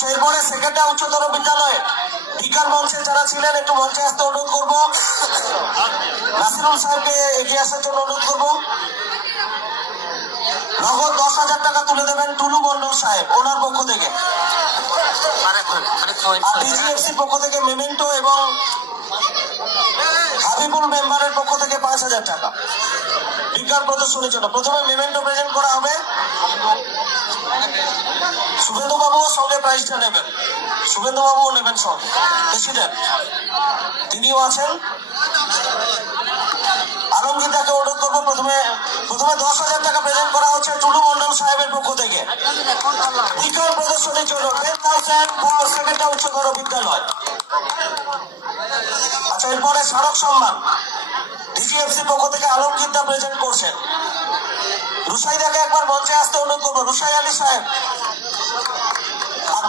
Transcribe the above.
আচ্ছা, এরপরে সেকেন্ডে উচ্চতর বিদ্যালয়ে বিজ্ঞান মঞ্চে যারা ছিলেন একটু মঞ্চে আসতে অনুরোধ করবো। নাসিরুল সাহেবকে এগিয়ে আসার জন্য অনুরোধ করবো। নগদ 10,000 টাকা তুলে দেবেন টুলু মন্ডল সাহেব ওনার পক্ষ থেকে। ডিজিএফসির পক্ষ থেকে মেমেন্টো এবং হাবিবুল মেম্বারের পক্ষ থেকে 5,000 টাকা বিজ্ঞান প্রদর্শনীর জন্য। প্রথমে মেমেন্টো প্রেজেন্ট করা হবে। শুভেন্দু বাবুও সঙ্গে প্রাইজটা নেবেন, শুভেন্দু বাবুও নেবেন সঙ্গে, প্রেসিডেন্ট তিনিও আছেন। আলমগীরদাকে অনুরোধ করবো। প্রথমে 10,000 টাকা প্রেজেন্ট করা হচ্ছে টুলু মন্ডল সাহেবের পক্ষ থেকে বিজ্ঞান প্রদর্শনীর জন্য 10,000 ফর সেকেন্ডে উচ্চতর বিদ্যালয়। আচ্ছা, এরপরে স্মারক সম্মান ডিজিএফসির পক্ষ থেকে আলমগীরদা প্রেজেন্ট করছেন। রুসাইদাকে একবার মঞ্চে আসতে অনুরোধ করবো, রুসাই আলী সাহেব। আর